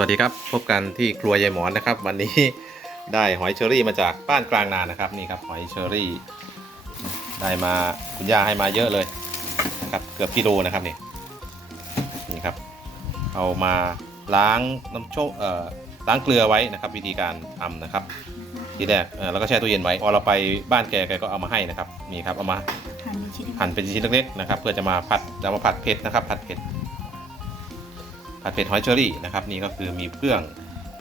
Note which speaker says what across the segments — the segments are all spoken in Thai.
Speaker 1: วัสดีครับ พบกันที่ครัวยายหมอนนะครับ วันนี้ได้หอยเชอรี่มาจากบ้านกลางนานะครับนี่ครับหอยเชอรี่ ได้มาคุณย่าให้มาเยอะเลยนะครับเกือบกิโลนะครับนี่นี่ครับ เอามาล้างน้ำโชกเอ่อล้างเกลือไว้นะครับ วิธีการทำนะครับ ทีแรกเอ่อแล้วก็แช่ตู้เย็นไว้พอเราไปบ้านแกแกก็เอามาให้นะครับนี่ครับเอามา
Speaker 2: หั่นเป็นชิ้น
Speaker 1: หั่นเป็นชิ้นเล็กๆนะครับ เพื่อจะมาผัดจะมาผัดเผ็ดนะครับ ผัดเผ็ด ผัดเผ็ดหอยเชอรี่นะครับนี่ก็คือมีเครื่อง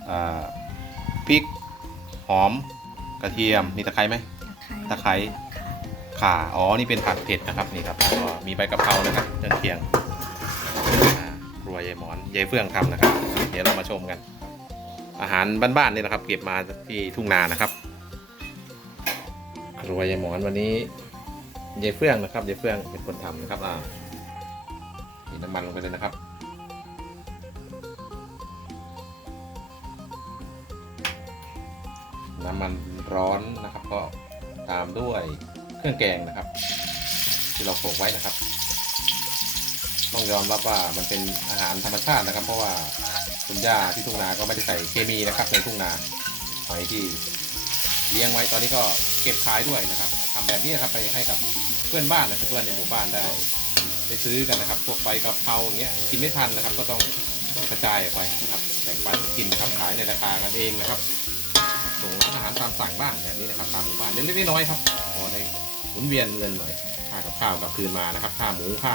Speaker 1: อาพริกหอมกระเทียมมีตะไคร้ไหมตะไคร้ข่าอ๋อนี่เป็นผัดเผ็ดนะครับนี่ครับแล้วก็มีใบกะเพรานะครับเครื่องเคียงอ่าครัวยายหมอนยายเฟื่องทำนะครับ เดี๋ยวเรามาชมกัน อาหารบ้านๆนี่นะครับ เก็บมาที่ทุ่งนานะครับครัวยายหมอนวันนี้ยายเฟื่องนะครับยายเฟื่องเป็นคนทำนะครับอ่ามีน้ำมันลงไปเลยนะครับ น้ำมันร้อนนะครับ ก็ตามด้วยเครื่องแกงนะครับ ที่เราโขลกไว้นะครับ ต้องยอมรับว่ามันเป็นอาหารธรรมชาตินะครับ เพราะว่าคุณย่าที่ทุ่งนาก็ไม่ได้ใส่เคมีนะครับ ในทุ่งนาหอยที่เลี้ยงไว้ตอนนี้ก็เก็บขายด้วยนะครับทำแบบนี้ครับไปให้กับเพื่อนบ้านนะเพื่อนในหมู่บ้านได้ได้ซื้อกันนะครับพวกใบกะเพราอย่างเงี้ยกินไม่ทันนะครับ ก็ต้องกระจายออกไปนะครับแบ่งปันกินนะครับขายในราคากันเองนะครับ ส่งร้านอาหารตามสั่งบ้างแบบนี้นะครับตามหมู่บ้านเล็กๆน้อยๆครับพอได้หมุนเวียนเงินหน่อยค่ากับข้าวกับคืนมานะครับค่าหมูค่า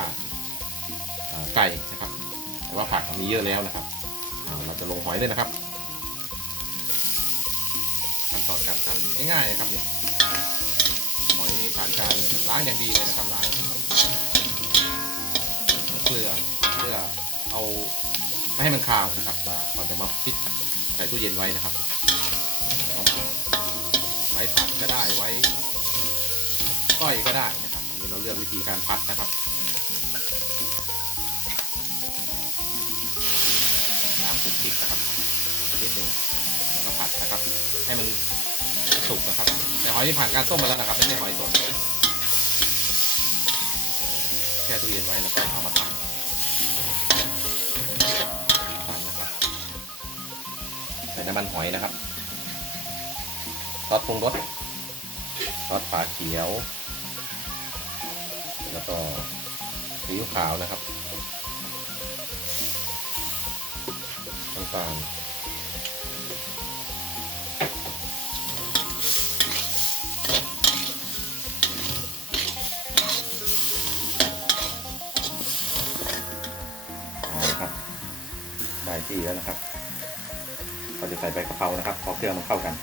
Speaker 1: ไก่นะครับแต่ว่าผักมีเยอะแล้วนะครับเราจะลงหอยเลยนะครับขั้นตอนการทำง่ายๆนะครับนี่หอยนี่ผ่านการล้างอย่างดีเลยนะครับล้างเกลือเพื่อเอาไม่ให้มันคาวนะครับมาก่อนจะมาฟิตใส่ตู้เย็นไว้นะครับ ว้ผัดก็ได้ไว้ก้อยก็ได้นะครับอันนี้เราเลือกวิธีการผัดนะครับน้ำคลุกคลิกนะครับนิดหนึ่งแล้วก็ผัดนะครับ ให้มันสุกนะครับ แต่หอยที่ผ่านการต้มมาแล้วนะครับไม่ใช่หอยสดแช่ตู้เย็นไว้แล้วก็เอามาทำใส่น้ำมันหอยนะครับ อสปรุงรสซอสฝาเขียว แล้วก็ซีอิ๊วขาวนะครับน้ำตาลเอาละครับได้ที่แล้วนะครับ เราจะใส่ใบกะเพรานะครับพอเครื่องมันเข้ากัน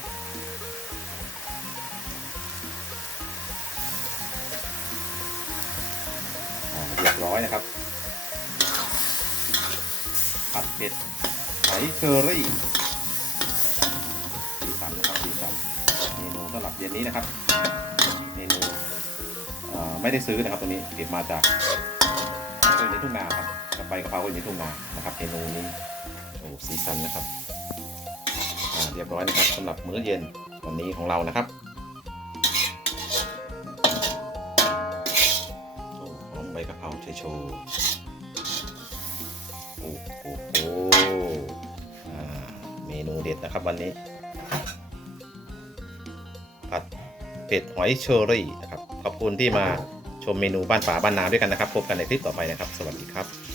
Speaker 1: ร้อยนะครับ ผัดเผ็ดหอยเชอรี่สีสันนะครับสีสันเมนูสำหรับเย็นนี้นะครับ เมนูไม่ได้ซื้อนะครับตัวนี้เก็บมาจากในทุ่งนาครับกับใบกะเพราก็อยู่ในทุ่งนานะครับเมนูนี้โอ้สีสันนะครับเรียบร้อยนะครับสำหรับมื้อเย็นวันนี้ของเรานะครับ โชว์โอ้โหเมนูเด็ดนะครับวันนี้ ผัดเผ็ดหอยเชอรี่นะครับ ขอบคุณที่มาชมเมนูบ้านป่าบ้านนาด้วยกันนะครับ พบกันในคลิปต่อไปนะครับ สวัสดีครับ